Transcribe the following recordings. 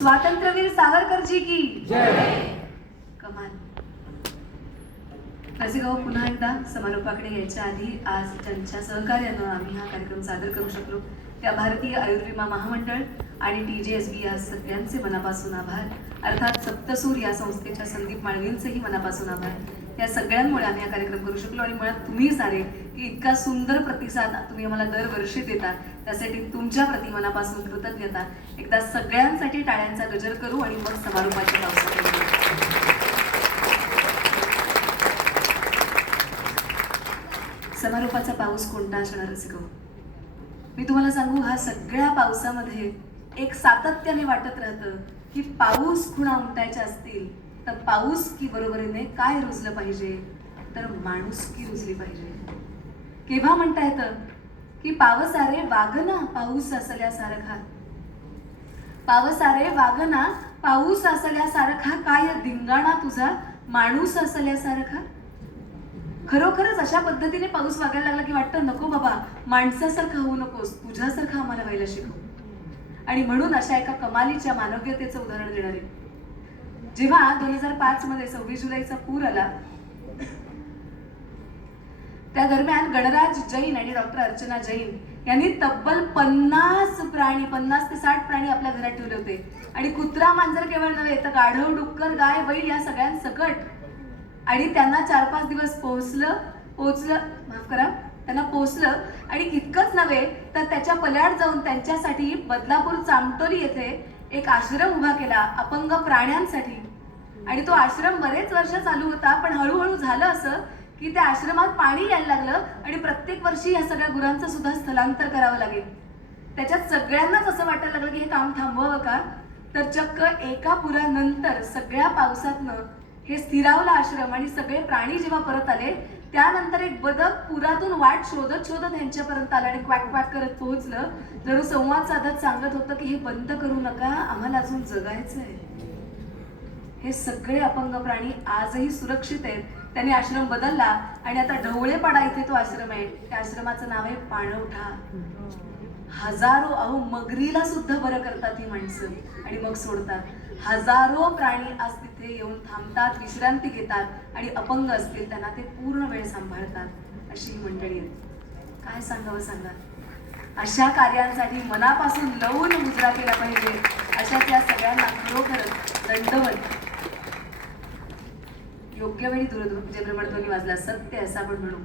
स्वातंत्र्यवीर सावरकरजी की जय. कमाल. रसिकाओ, पुन्हा एकदा समारोपाकडे यायच्या आधी आज त्यांच्या सहकार्यानं आम्ही हा कार्यक्रम सादर करू शकलो त्या भारतीय आयुर्विमा महामंडळ आणि TJSB या सगळ्यांचे मनापासून आभार. अर्थात सप्तसूर या संस्थेच्या संदीप माळवींचेही मनापासून आभार. या सगळ्यांमुळे आम्ही हा कार्यक्रम करू शकलो आणि मुळात तुम्ही सारे की इतका सुंदर प्रतिसाद तुम्ही आम्हाला दरवर्षी देता त्यासाठी तुमच्या प्रति मनापासून कृतज्ञता. एकदा सगळ्यांसाठी टाळ्यांचा गजर करू आणि मग समारोपाची पावसा करू. समारोपाचा पाऊस कोणता असणार रसिको? मी तुम्हाला सांगू, हा सगळ्या पावसामध्ये एक सातत्याने वाटत राहतं की पाऊस खुणा उमटायच्या असतील तर पाऊस की बरोबरीने काय रुजलं पाहिजे, तर माणूस की रुजली पाहिजे. केव्हा म्हणता येतं की पावसारे वागना पाऊस असल्यासारखा, पावसारे वागना पाऊस असल्यासारखा, काय धिंगाणा तुझा माणूस असल्यासारखा. खरोखरच अशा पद्धतीने पाऊस वागायला लागला की वाटतं नको बाबा, माणसासारखा होऊ नकोस, तुझ्यासारखा आम्हाला व्हायला शिकव. आणि म्हणून अशा एका कमालीच्या मानवीयतेचं उदाहरण देणार आहे. जेव्हा 2005 मध्ये 26 जुलैचा पूर आला त्या दरम्यान गणराज जैन आणि डॉक्टर अर्चना जैन यांनी तब्बल 50 ते 60 प्राणी आपल्या घरात ठेवले होते. आणि कुत्रा मांजर केवळ नव्हे तर गाढव, डुक्कर, गाय, बैल या सगळ्यांसकट. आणि त्यांना 4-5 दिवस त्यांना पोचलं. आणि इतकंच नव्हे तर त्याच्या पल्याड जाऊन त्यांच्यासाठी बदलापूर चामटोली येथे एक आश्रम उभा केला अपंग प्राण्यांसाठी. आणि तो आश्रम बरेच वर्ष चालू होता, पण हळूहळू झालं असं की त्या आश्रमात पाणी यायला लागलं आणि प्रत्येक वर्षी या सगळ्या गुरांचं सुद्धा स्थलांतर करावं लागेल. त्याच्यात सगळ्यांनाच असं वाटायला लागलं की हे काम थांबवावं का. तर चक्क एका पुरानंतर सगळ्या पावसातनं हे स्थिरावलं आश्रम आणि सगळे प्राणी जेव्हा परत आले त्यानंतर एक बदक पुरातून वाट शोधत ह्यांच्यापर्यंत आलं आणि क्वॅक क्वॅक करत पोहोचलं. जणू संवाद साधत सांगत होतं की हे बंद करू नका, आम्हाला अजून जगायचंय. हे सगळे अपंग प्राणी आजही सुरक्षित आहेत. त्यांनी आश्रम बदलला आणि आता ढवळेपाडा इथे तो आश्रम आहे. त्या आश्रमाचं नाव आहे पाणवठा. हजारो मगरीला सुद्धा बरं करतात ही माणसं आणि मग सोडतात. हजारो प्राणी आज तिथे येऊन थांबतात, विश्रांती घेतात आणि अपंग असतील त्यांना ते पूर्ण वेळ सांभाळतात. अशी ही मंडळी आहे. काय सांगावं सांगा. अशा कार्यांसाठी मनापासून लवून मुजरा केला पाहिजे. अशाच या सगळ्यांना खरोखरच दंडवत. योग्य वेळी जे भ्रमणध्वनी वाजला सत्य असं आपण म्हणू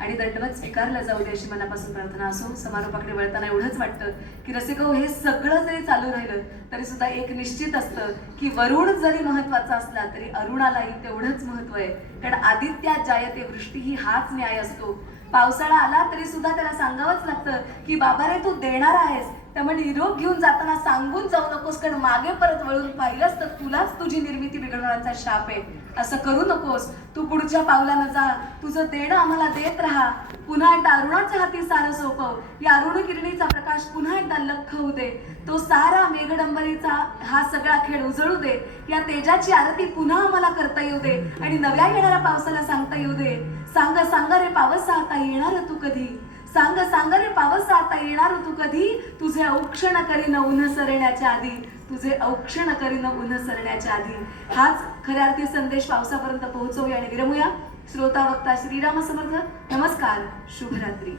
आणि दंडवत स्वीकारला जाऊ दे अशी मनापासून प्रार्थना. असो, समारोपाकडे वळताना एवढंच वाटतं की रसिको, हे सगळं जरी चालू राहिलं तरी सुद्धा एक निश्चित असतं की वरुण जरी महत्वाचा असला तरी अरुणालाही तेवढंच महत्व आहे. कारण आदित्यात जायते वृष्टी ही हाच न्याय असतो. पावसाळा आला तरी सुद्धा त्याला सांगावंच लागतं की बाबा रे, तू देणार आहेस, त्यामुळे निरोप घेऊन जाताना सांगून जाऊ नकोस, कारण मागे परत वळून पाहिलंस तर तुलाच तुझी निर्मिती बिघडवण्याचा शाप आहे. असं करू नकोस. तू पुढच्या पावलानं जा, तुझं देणं आम्हाला देत राहा. पुन्हा एकदा अरुणाच्या हाती सारं सोपव. या अरुण किरणीचा प्रकाश पुन्हा एकदा लख्ख होऊ दे. तो सारा मेघडंबरीचा हा सगळा खेळ उजळू दे. या तेजाची आरती पुन्हा आम्हाला करता येऊ दे आणि नव्या येणाऱ्या पावसाला सांगता येऊ दे, सांग सांग रे पावसा आता येणार तू कधी, सांग सांग रे पावसा आता येणार तू कधी, तुझे औक्षण करीन ऊन सरण्याच्या आधी, तुझे औक्षण करीन ऊन सरण्याच्या आधी. हाच खऱ्या अर्थी संदेश पावसापर्यंत पोहोचवूया आणि विरमूया. श्रोता वक्ता श्रीराम समर्थ. नमस्कार, शुभरात्री.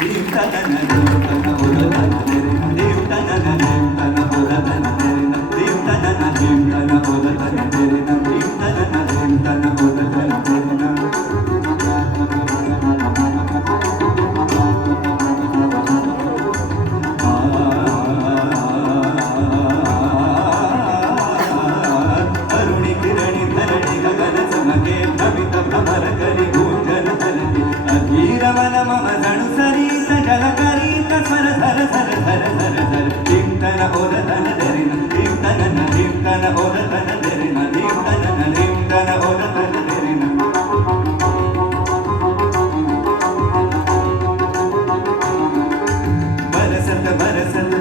धीम तन धीम तन ओरधन धीम धीम तन ओरधन धीम तन धीम तन ओरधन धीम तन ओरधन अरुणी किरणी धरणी गगन चमके भ्रमित भ्रमर करी गुंजन धरती अधीर मन मम जणु सरीत जल करीत स्वर धर धर धर धर धर चिंतन ओरधन धरिन चिंतन ओरधन धरिन चिंतन ओरधन धरिन बरसत बरसत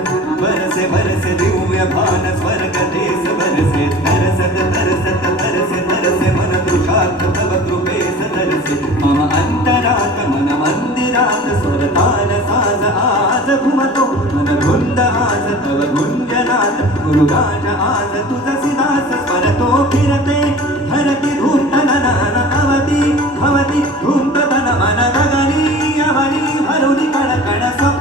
बरसे बरसे दिव्य भान स्वर्ग देश बरसे तरसत तरसत तरसे तरसे मन दृशात तव कृपेस तरसे मम अंतरात मन मंदिरात स्वरताल साज आज घुमतो मन धुंद आज तव गुंजनात गुरुराज आज तुझसी दास स्वरतो फिरते धरती धूर्त ननन अवती भवती धूर्त तन मन गगनी अवनी भरुनी कण कण